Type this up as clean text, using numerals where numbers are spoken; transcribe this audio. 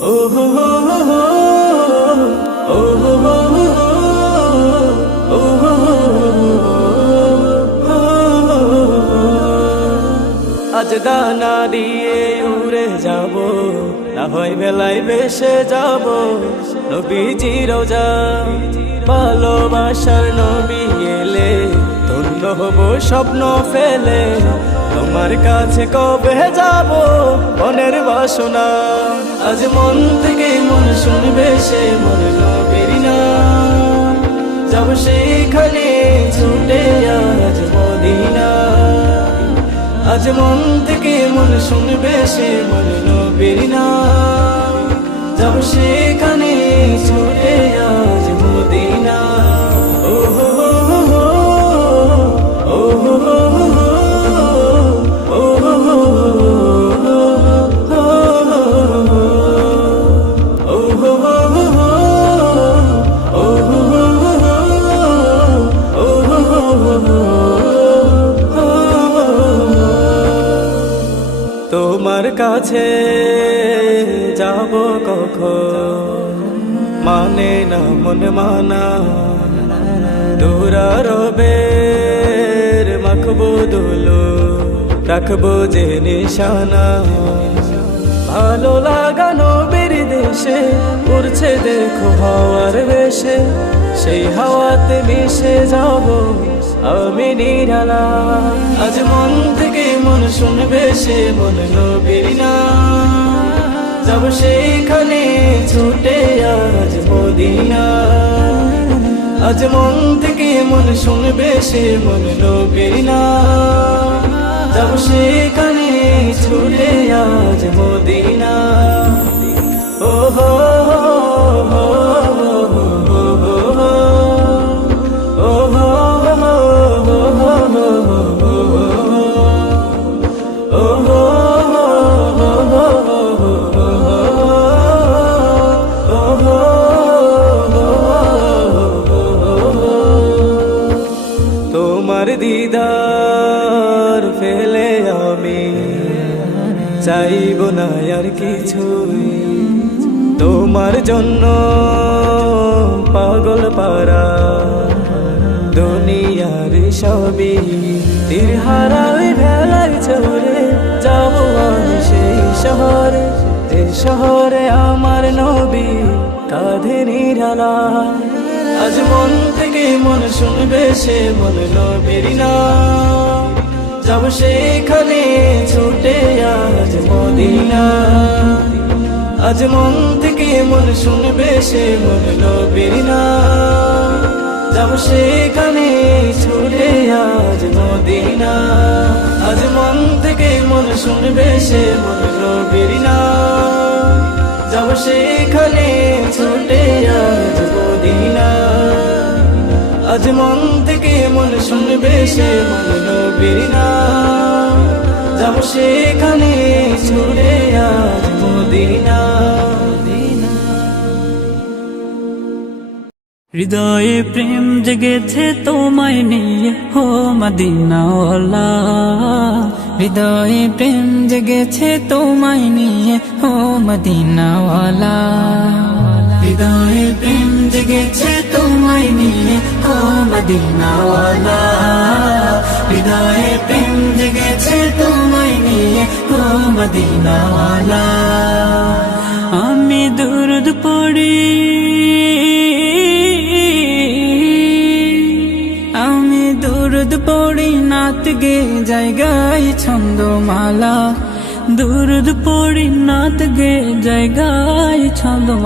ও হো হো হো, ও হো হো হো, ও হো হো হো। আজ দানা দিয়ে উড়ে যাব, না হয় বেলায় ভেসে যাব নবীজি রোজা। ভালোবাসার নবী এলে ধন্য হব স্বপ্ন ফেলে, তোমার কাছে কবে যাব মনের বাসনা। আজ মন থেকে মন শুনবে সে মন নবীর নাম, যাব সেখানে ছুটে আজ মদিনা। আজ মন থেকে মন শুনবে সে মন নবীর নাম, যাব সেখানে ছুটে আজ মদিনা। ও হো হো হো, ও হো হো হো, ও হো হো হো, ও হো হো হো, ও হো হো হো, ও হো হো হো। তোমার কাছে যাব কখন, মানে না মন মানা। দুরারবের মাখবো দুলো, রাখবো যে নিশানা। ভালো লাগানো বীর দেশে উড়ছে দেখো হাওয়ার বেশে, সেই হাওয়াতে মিশে যাব আমি নিরালা। আজ মন থেকে মন শুনবে সে মন নবীর নাম, যাব সেখানে ছুটে আজ মদিনা। আজ মন থেকে মন শুনবে সে মন নবীর নাম, যাব সেখানে ছুটে আজ মদিনা। ও হো হো, তোমার দিদার ফেলে আমি চাইব না আর কিছুই। তোমার জন্য পাগল পারা দুনিয়ার সবই, তীর হারাই ভেলায় চলে যাব আমি সেই শহরে, যে শহরে আমার নবী কাঁধে নিরালা। আজ মন থেকে মন শুনবে সে মন নবীর নাম, যাব সেখানে ছুটে আজ মদিনা। আজ মন থেকে মন শুনবে সে মন নবীর নাম, যাব সেখানে ছুটে আজ মদিনা। আজ মন থেকে মন শুনবে সে মন নবীর নাম, যাব সেখানে ছুটে আজ মদিনা। আজ মন থেকে মন শুনবে সে মন নবীর নাম, যাব সেখানে ছুটে আজ মদিনা। হৃদয়ে প্রেম জেগেছে তোমায় নিয়ে হো মদিনাওয়ালা, হৃদয়ে প্রেম জেগেছে তোমায় নিয়ে হো মদিনাওয়ালা। হৃদয়ে প্রেম জেগেছে তোমায় নিয়ে হো মদিনাওয়ালা, হৃদয়ে প্রেম জেগেছে তোমায় নিয়ে হো মদিনাওয়ালা। আমি দুরুদ পড়ি, আমি দুরুদ পড়ি নাত গে জায়গায় ছন্দমালা, দুরুদ পড়ি নাত গে জায়গায় ছন্দমালা।